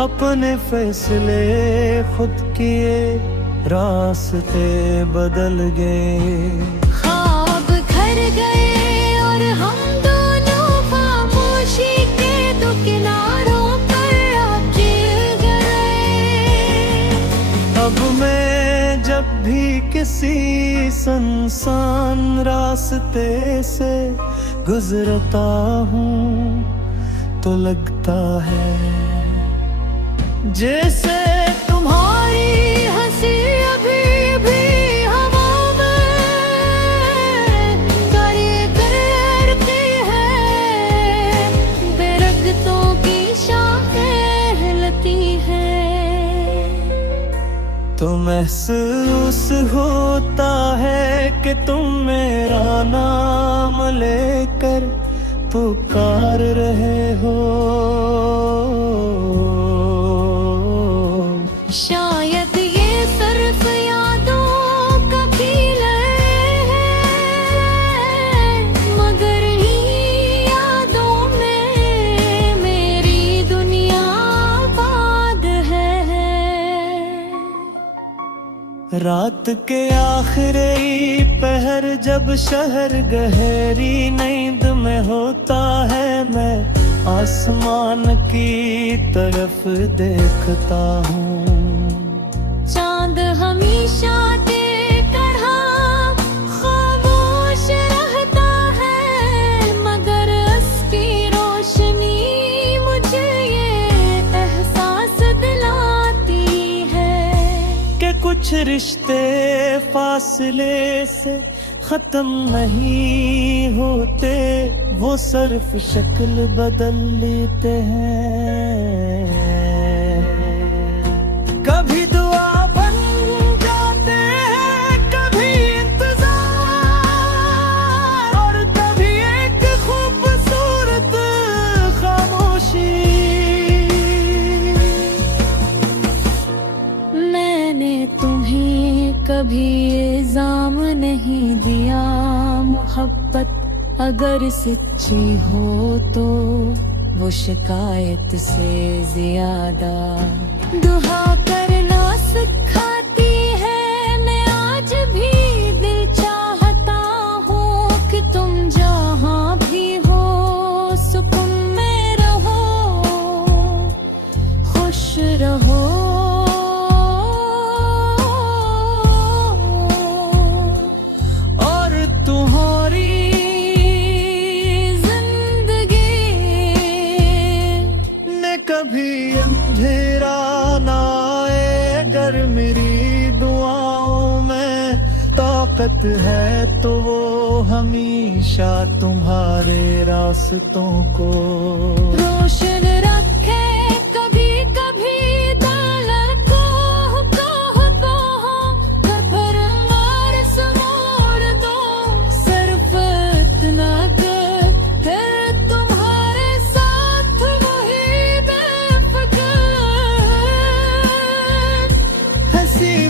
अपने फैसले खुद किए, रास्ते बदल गए। ख्वाब घर गए और हम दोनों खामोशी के दो किनारों पर आके गए। अब मैं जब भी किसी सुनसान रास्ते से गुजरता हूँ तो लगता है जैसे तुम्हारी हंसी अभी भी हवा में करती है, बेरगतों की शाखें हिलती है। तो महसूस होता है कि तुम मेरा नाम लेकर पुकार रहे हो। शायद ये सिर्फ यादों का खेल है, मगर ही यादों में मेरी दुनिया आबाद है। रात के आखिरी पहर जब शहर गहरी नींद में होता है, मैं आसमान की तरफ देखता हूँ। चांद हमेशा देखकर खामोश रहता है, मगर उसकी रोशनी मुझे ये एहसास दिलाती है कि कुछ रिश्ते फासले से खत्म नहीं होते, वो सिर्फ शक्ल बदल लेते हैं। कभी दुआ बन जाते हैं, कभी इंतजार, और कभी एक खूबसूरत खामोशी। मैंने तुम्हें कभी इल्जाम नहीं दिया, मोहब्बत अगर सच्ची हो तो वो शिकायत से ज्यादा दुआ करना सिखाती है। मैं आज भी दिल चाहता हूँ कि तुम जहाँ भी हो सुकून में रहो, खुश रहो। कभी अंधेरा ना आए, अगर मेरी दुआओं में ताकत है तो वो हमेशा तुम्हारे रास्तों को रोशन रखे। कभी कभी दालत को खबर मार समोड़ दो, सिर्फ इतना कर फिर तुम्हारे साथ वही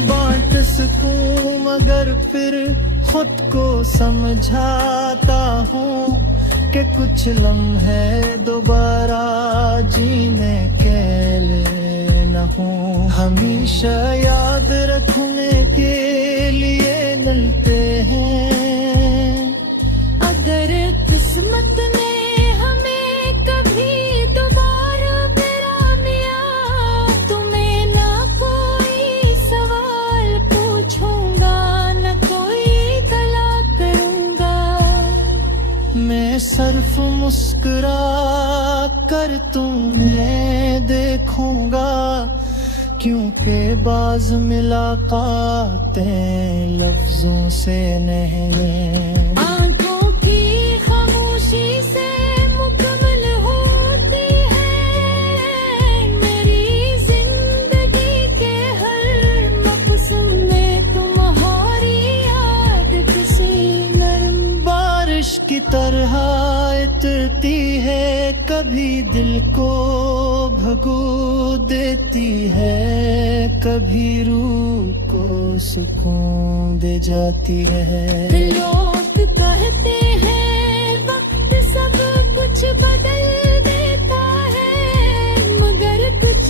बांट सकूं, मगर फिर खुद को समझाता हूँ कि कुछ लम्हे दोबारा जीने के लिए न हूँ। हमेशा याद रखने के लिए मिलते हैं। अगर किस्मत ने हमें कभी दोबारा मिला मिया, तुम्हें ना कोई सवाल पूछूंगा, न कोई गला करूंगा। मैं सिर्फ मुस्कुरा कर तुम्हें देखूंगा, क्योंकि बाज़ मुलाकातें लफ्जों से नहीं, आंखों की खामोशी से मुकम्मल होती है। मेरी जिंदगी के हर मौसम में तुम्हारी याद किसी नरम बारिश की तरह इतरती है, कभी दिल को भगो देती है, कभी रूह को सुकून दे जाती है। लोग कहते हैं वक्त सब कुछ बदल देता है, मगर कुछ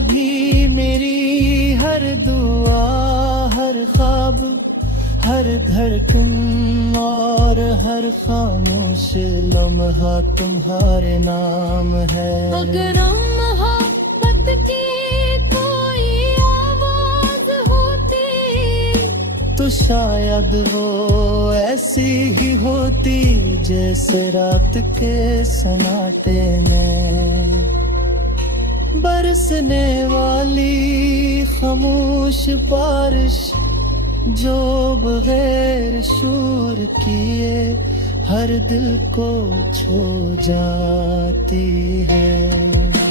भी मेरी हर दुआ, हर ख्वाब, हर धड़कन और हर खामोश लम्हा तुम्हारे नाम है। अगर मोहब्बत की कोई आवाज होती तो शायद वो ऐसी ही होती जैसे रात के सन्नाटे में बरसने वाली खामोश बारिश, जो बगैर शोर किए हर दिल को छू जाती है।